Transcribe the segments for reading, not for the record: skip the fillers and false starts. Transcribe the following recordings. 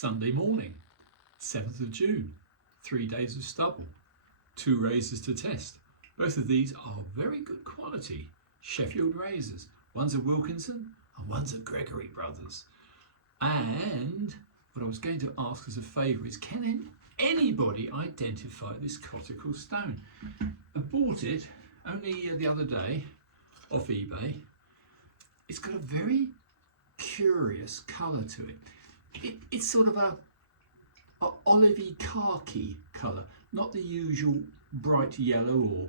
Sunday morning, 7th of June, 3 days of stubble, 2 razors to test. Both of these are very good quality Sheffield razors. One's a Wilkinson and one's a Gregory Bros. And what I was going to ask as a favour is, can anybody identify this Coticule stone? I bought it only the other day off eBay. It's got a very curious colour to it. It's sort of a olivey khaki colour, not the usual bright yellow or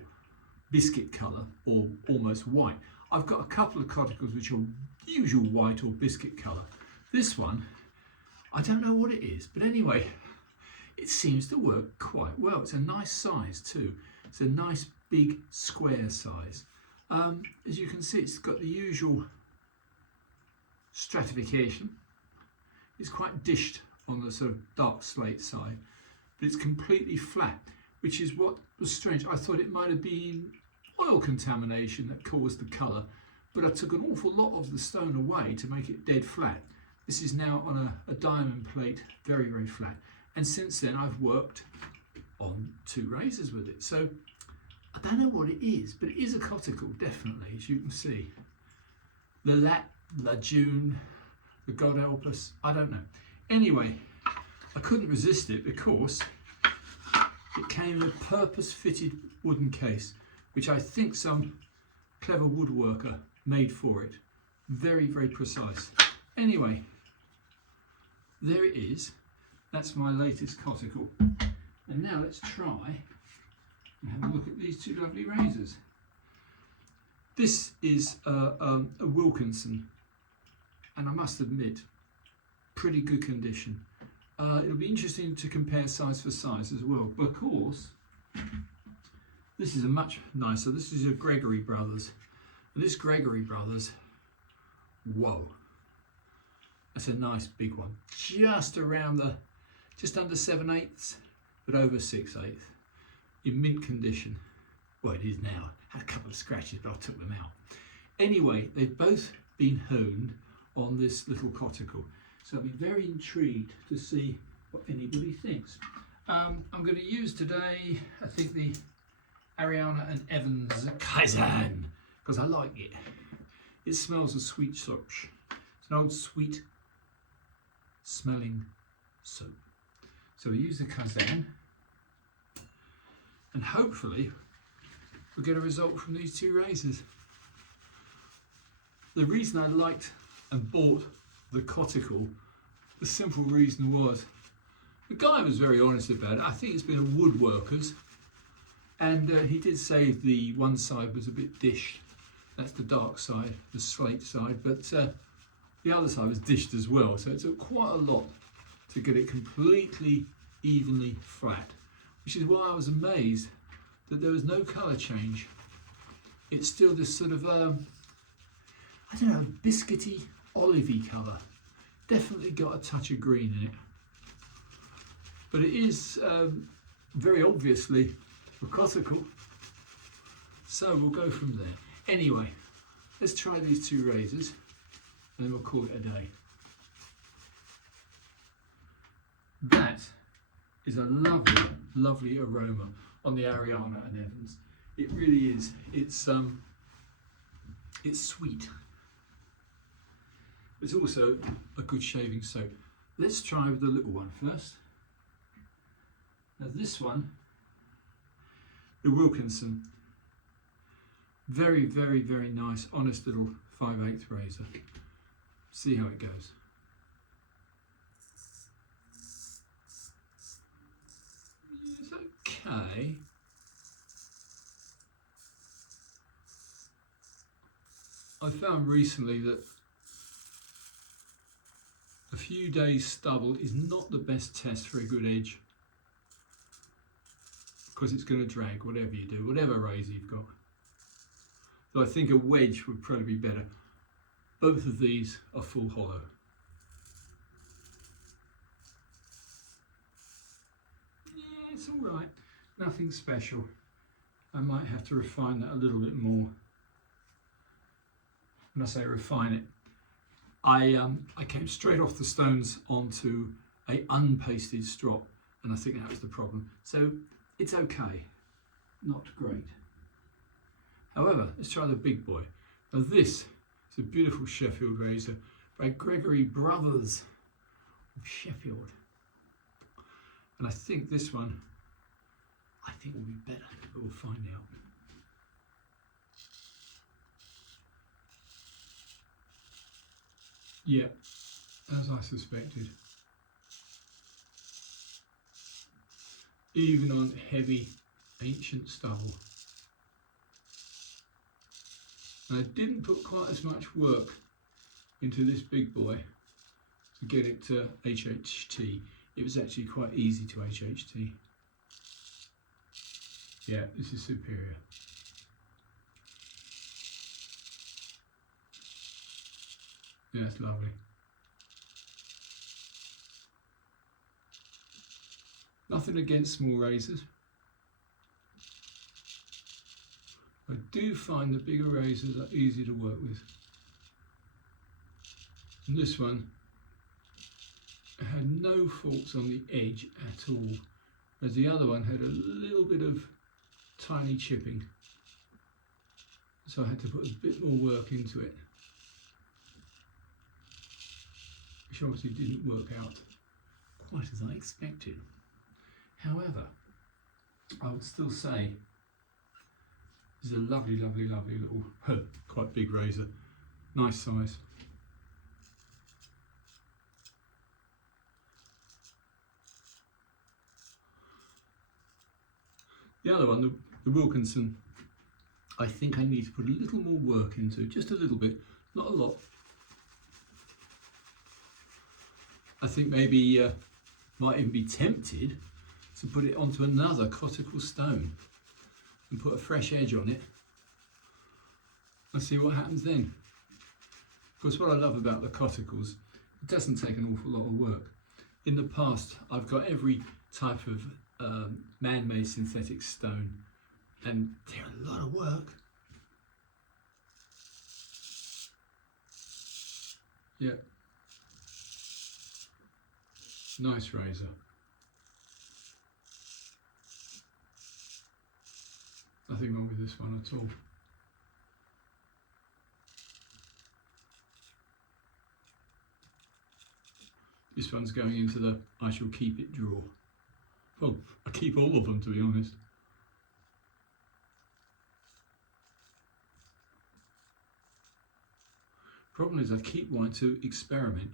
biscuit colour or almost white. I've got a couple of Coticules which are usual white or biscuit colour. This one, I don't know what it is, but anyway, it seems to work quite well. It's a nice size too. It's a nice big square size. As you can see, it's got the usual stratification. It's quite dished on the sort of dark slate side, but it's completely flat, which is what was strange. I thought it might have been oil contamination that caused the colour, but I took an awful lot of the stone away to make it dead flat. This is now on a diamond plate, very, very flat. And since then I've worked on 2 razors with it. So I don't know what it is, but it is a Coticule, definitely, as you can see. The La June, the God help us, I don't know. Anyway, I couldn't resist it because it came in a purpose-fitted wooden case, which I think some clever woodworker made for it. Very, very precise. Anyway, there it is. That's my latest Coticule. And now let's try and have a look at these 2 lovely razors. This is a Wilkinson, and I must admit, pretty good condition. It'll be interesting to compare size for size as well, but of course, this is a much nicer. This is a Gregory Bros. And this Gregory Bros, whoa, that's a nice big one. Just under 7/8, but over 6/8. In mint condition. Well, it is now. Had a couple of scratches, but I took them out. Anyway, they've both been honed on this little Coticule. So I'll be very intrigued to see what anybody thinks. I'm going to use today, I think, the Ariana and Evans Kaizen, because I like it. It smells of sweet soap. It's an old sweet smelling soap. So we use the Kaizen, and hopefully we'll get a result from these 2 razors. The reason I liked and bought the Coticule, the simple reason was, the guy was very honest about it. I think it's been a woodworker's, and he did say the one side was a bit dished. That's the dark side, the slate side, but the other side was dished as well. So it took quite a lot to get it completely evenly flat, which is why I was amazed that there was no colour change. It's still this sort of, I don't know, biscuity, olivey colour. Definitely got a touch of green in it. But it is very obviously a Coticule. So we'll go from there. Anyway, let's try these 2 razors and then we'll call it a day. That is a lovely, lovely aroma on the Ariana and Evans. It really is. It's sweet. It's also a good shaving soap. Let's try with the little one first. Now this one, the Wilkinson, very, very, very nice, honest little 5/8 razor. See how it goes. It's okay. I found recently that a few days stubble is not the best test for a good edge, because it's going to drag whatever you do, whatever razor you've got. So I think a wedge would probably be better. Both of these are full hollow. Yeah, it's all right. Nothing special. I might have to refine that a little bit more. When I say refine it, I came straight off the stones onto a unpasted strop, and I think that was the problem. So it's okay, not great. However, let's try the big boy. Now this is a beautiful Sheffield razor by Gregory Bros of Sheffield. And I think this one, will be better, but we'll find out. Yeah, as I suspected. Even on heavy ancient stubble. And I didn't put quite as much work into this big boy to get it to HHT. It was actually quite easy to HHT. Yeah, this is superior. Yeah, it's lovely. Nothing against small razors. I do find the bigger razors are easy to work with. And this one had no faults on the edge at all, whereas the other one had a little bit of tiny chipping. So I had to put a bit more work into it, which obviously didn't work out quite as I expected. However, I would still say this is a lovely, lovely, lovely little, quite big razor, nice size. The other one, the Wilkinson, I think I need to put a little more work into, just a little bit, not a lot. I think maybe might even be tempted to put it onto another Coticule stone and put a fresh edge on it and see what happens then. Of course, what I love about the Coticules, it doesn't take an awful lot of work. In the past, I've got every type of man-made synthetic stone, and they're a lot of work. Yeah. Nice razor. Nothing wrong with this one at all. This one's going into the I shall keep it drawer. Well, I keep all of them, to be honest. Problem is I keep wanting to experiment.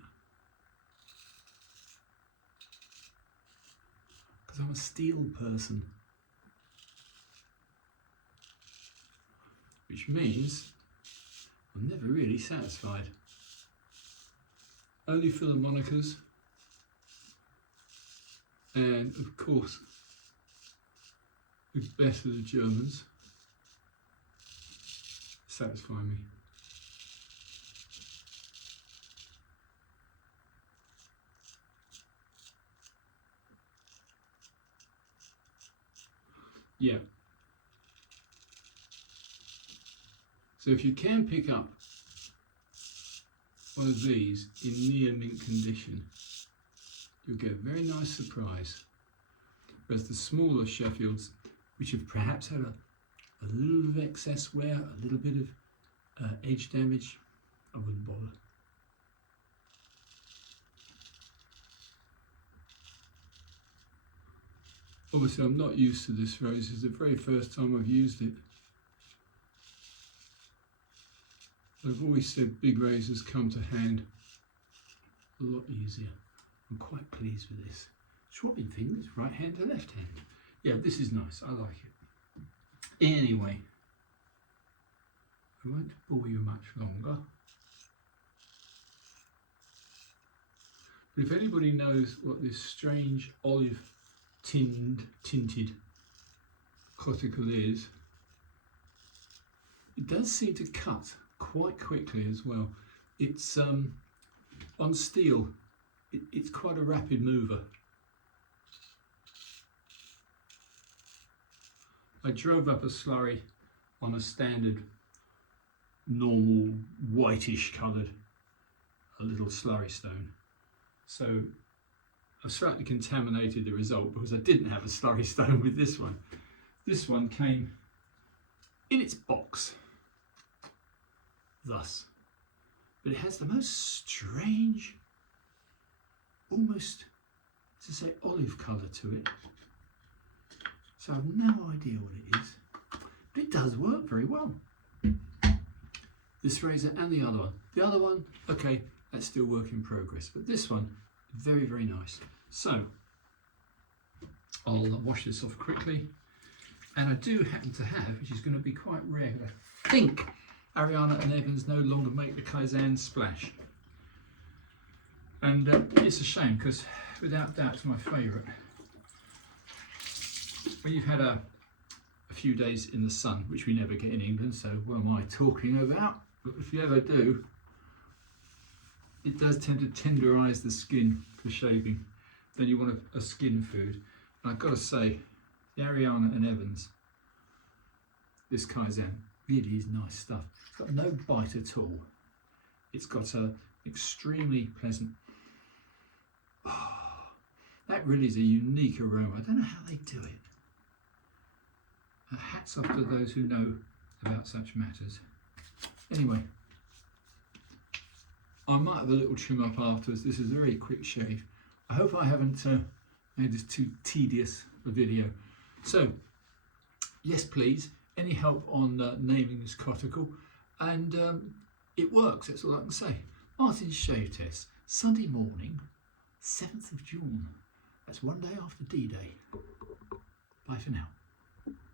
Because I'm a steel person. Which means I'm never really satisfied. Only Philharmonicas, and of course the best of the Germans satisfy me. Yeah. So if you can pick up one of these in near mint condition, you'll get a very nice surprise. Whereas the smaller Sheffields, which have perhaps had a little of excess wear, a little bit of edge damage, I wouldn't bother. Obviously I'm not used to this razor, it's the very first time I've used it. I've always said big razors come to hand a lot easier. I'm quite pleased with this. Swapping fingers, right hand to left hand. Yeah, this is nice, I like it. Anyway, I won't bore you much longer. But if anybody knows what this strange olive tinted Coticule is, it does seem to cut quite quickly as well. It's on steel, it's quite a rapid mover. I drove up a slurry on a standard normal whitish coloured a little slurry stone, so I've slightly contaminated the result because I didn't have a slurry stone with this one. This one came in its box, thus. But it has the most strange, almost to say olive colour to it. So I've no idea what it is. But it does work very well. This razor and the other one. The other one, okay, that's still work in progress. But this one, very, very nice. So I'll wash this off quickly. And I do happen to have, which is going to be quite rare, I think Ariana and Evans no longer make the Kaizen splash. And it's a shame because without doubt it's my favourite. When you've had a few days in the sun, which we never get in England, so what am I talking about? But if you ever do, it does tend to tenderise the skin for shaving. Then you want a skin food. And I've got to say, the Ariana and Evans, this Kaizen, really is nice stuff. It's got no bite at all. It's got a extremely pleasant, that really is a unique aroma. I don't know how they do it. Hats off to those who know about such matters. Anyway, I might have a little trim up afterwards. This is a very quick shave. I hope I haven't made this too tedious a video. So, yes please, any help on naming this Coticule, and it works, that's all I can say. Martin's Shave Test, Sunday morning, 7th of June. That's one day after D-Day. Bye for now.